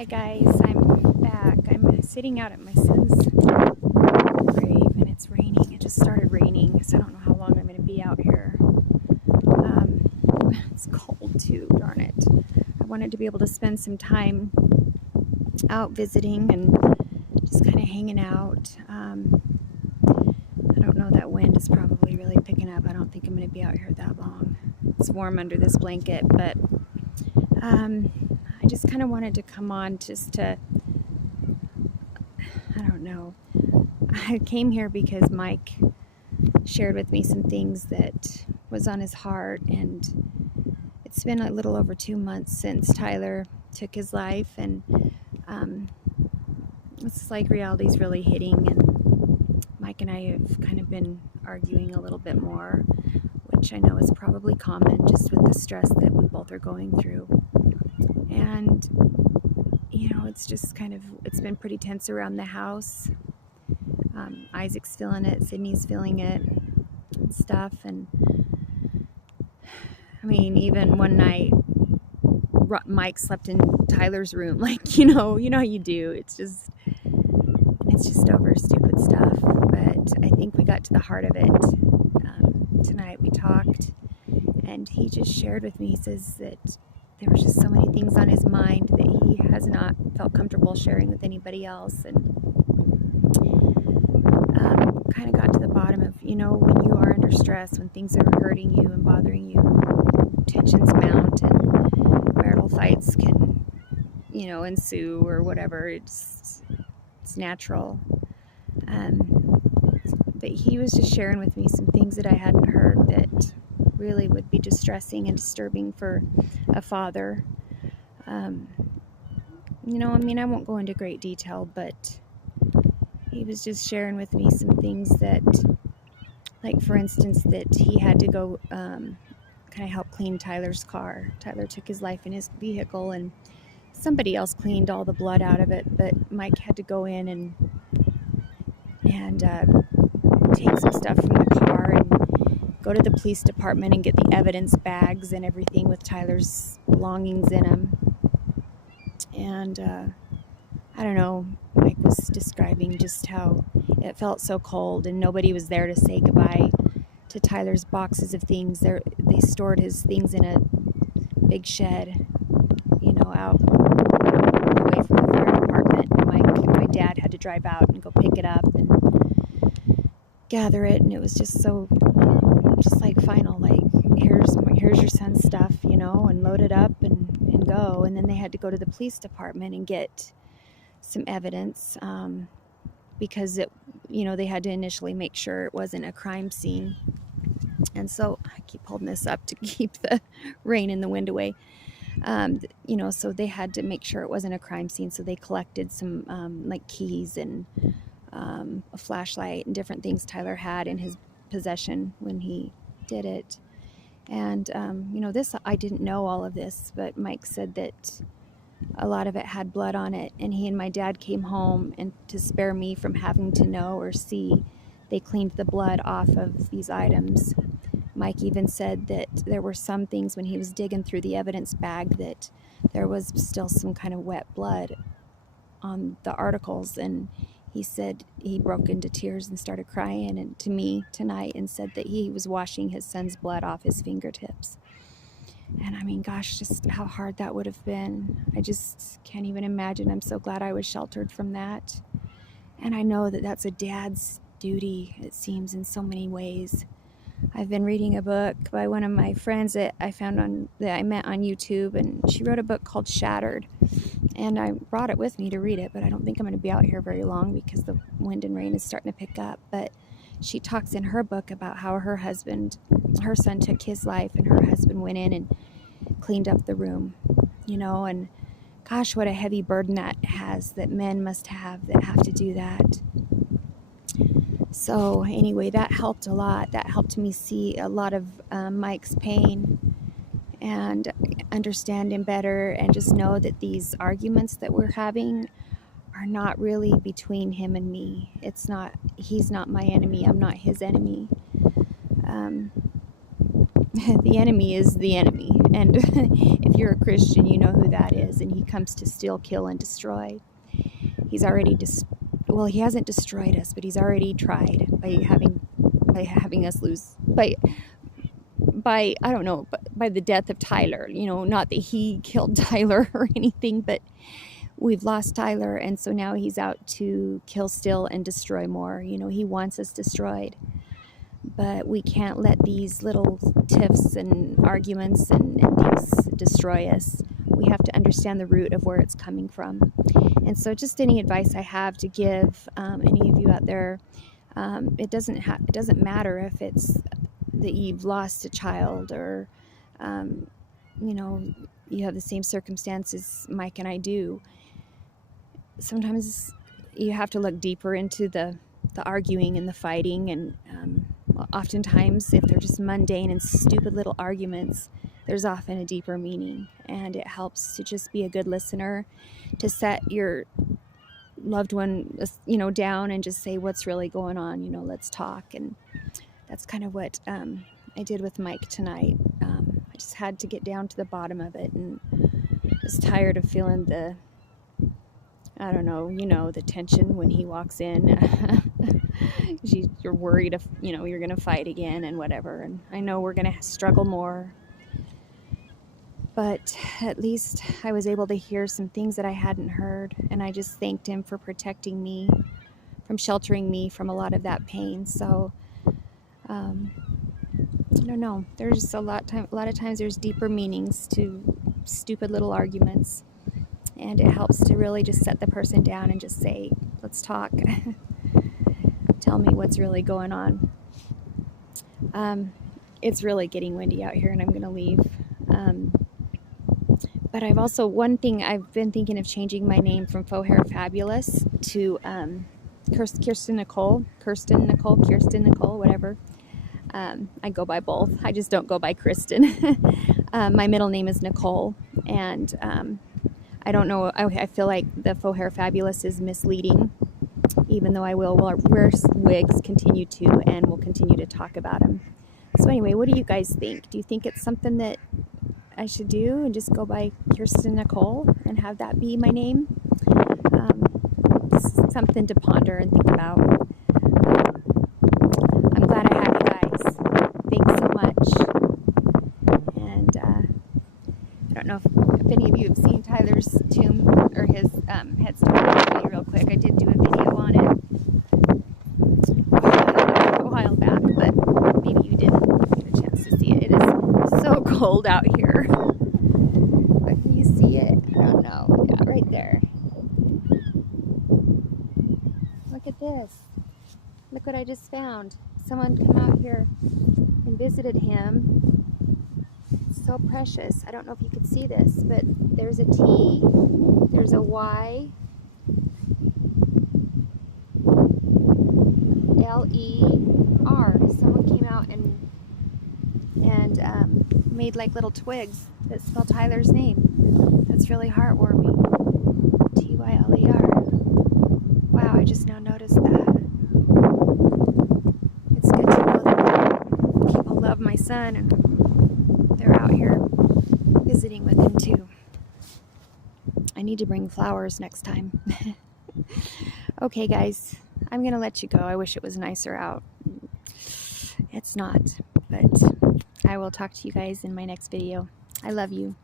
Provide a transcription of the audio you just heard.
Hi guys, I'm back. I'm sitting out at my son's grave and it's raining. It just started raining, so I don't know how long I'm going to be out here. It's cold too, darn it. I wanted to be able to spend some time out visiting and just kind of hanging out. I don't know, that wind is probably really picking up. I don't think I'm going to be out here that long. It's warm under this blanket, but I just kind of wanted to come on just to, I don't know. I came here because Mike shared with me some things that was on his heart, and it's been a little over 2 months since Tyler took his life, and it's like reality's really hitting, and Mike and I have kind of been arguing a little bit more, which I know is probably common just with the stress that we both are going through. And it's just it's been pretty tense around the house. Isaac's feeling it, Sydney's feeling it and stuff. And I mean, even one night Mike slept in Tyler's room, like, you know how you do. It's just over stupid stuff. But I think we got to the heart of it. Tonight we talked, and he just shared with me, he says that there was just so many things on his mind that he has not felt comfortable sharing with anybody else, and kind of got to the bottom of, when you are under stress, when things are hurting you and bothering you, tensions mount and marital fights can, ensue or whatever. It's natural. But he was just sharing with me some things that I hadn't heard that really would be distressing and disturbing for a father. I won't go into great detail, but he was just sharing with me some things that, like, for instance, that he had to go kind of help clean Tyler's car. Tyler took his life in his vehicle, and somebody else cleaned all the blood out of it, but Mike had to go in and take some stuff from the car and go to the police department and get the evidence bags and everything with Tyler's belongings in them. And I don't know, Mike was describing just how it felt so cold and nobody was there to say goodbye to Tyler's boxes of things. They stored his things in a big shed, out away from the fire department. My dad had to drive out and go pick it up and gather it, and it was just so, just like final, like, here's your son's stuff, and load it up and go. And then they had to go to the police department and get some evidence, because they had to initially make sure it wasn't a crime scene. And so I keep holding this up to keep the rain and the wind away. So they had to make sure it wasn't a crime scene. So they collected some like keys and a flashlight and different things Tyler had in his possession when he did it. And this, I didn't know all of this, but Mike said that a lot of it had blood on it, and he and my dad came home, and to spare me from having to know or see, they cleaned the blood off of these items. Mike even said that there were some things when he was digging through the evidence bag that there was still some kind of wet blood on the articles, and he said he broke into tears and started crying and to me tonight and said that he was washing his son's blood off his fingertips. And I mean, gosh, just how hard that would have been. I just can't even imagine. I'm so glad I was sheltered from that. And I know that that's a dad's duty, it seems, in so many ways. I've been reading a book by one of my friends that I met on YouTube, and she wrote a book called Shattered. And I brought it with me to read it, but I don't think I'm going to be out here very long because the wind and rain is starting to pick up. But she talks in her book about how her son took his life, and her husband went in and cleaned up the room, and gosh, what a heavy burden that has, that men must have that have to do that. So anyway, that helped a lot. That helped me see a lot of Mike's pain and understand him better, and just know that these arguments that we're having are not really between him and me. He's not my enemy. I'm not his enemy. The enemy is the enemy. And if you're a Christian, you know who that is. And he comes to steal, kill, and destroy. He's already, well, he hasn't destroyed us, but he's already tried by having us lose, by I don't know, by the death of Tyler. You know, not that he killed Tyler or anything, but we've lost Tyler, and so now he's out to kill, steal, and destroy more. You know, he wants us destroyed. But we can't let these little tiffs and arguments and things destroy us. We have to understand the root of where it's coming from. And so just any advice I have to give any of you out there, it doesn't matter if it's that you've lost a child or, you know, you have the same circumstances Mike and I do. Sometimes you have to look deeper into the arguing and the fighting, and oftentimes if they're just mundane and stupid little arguments, there's often a deeper meaning, and it helps to just be a good listener, to set your loved one, you know, down and just say what's really going on, you know, let's talk. And that's kind of what I did with Mike tonight. I just had to get down to the bottom of it, and was tired of feeling the, I don't know, you know, the tension when he walks in. You're worried if, you know, you're going to fight again and whatever. And I know we're going to struggle more. But at least I was able to hear some things that I hadn't heard. And I just thanked him for protecting me, from sheltering me from a lot of that pain. So, I don't know. There's a lot of times there's deeper meanings to stupid little arguments. And it helps to really just set the person down and just say, let's talk. Tell me what's really going on. It's really getting windy out here, and I'm going to leave. But I've also, one thing, I've been thinking of changing my name from Faux Hair Fabulous to Kirsten Nicole, whatever. I go by both. I just don't go by Kristen. My middle name is Nicole, and I don't know, I feel like the Faux Hair Fabulous is misleading, even though I will wear wigs, continue to, and we'll continue to talk about them. So anyway, what do you guys think? Do you think it's something that I should do and just go by Kirsten Nicole and have that be my name? Something to ponder and think about. I'm glad I have you guys. Thanks so much. And I don't know if any of you have seen Tyler's tomb or his headstone. I'll show you real quick. I did do a video on it a while back, but maybe you didn't get a chance to see it. It is so cold out here. But can you see it? I don't know. Yeah, right there. Look at this. Look what I just found. Someone come out here and visited him. It's so precious. I don't know if you could see this, but there's a T, there's a Y, L-E-R. Someone came out and made like little twigs that spell Tyler's name. That's really heartwarming. T-Y-L-E-R. Wow, I just now noticed that. It's good to know that people love my son and they're out here visiting with him too. I need to bring flowers next time. Okay, guys, I'm going to let you go. I wish it was nicer out. It's not, but I will talk to you guys in my next video. I love you.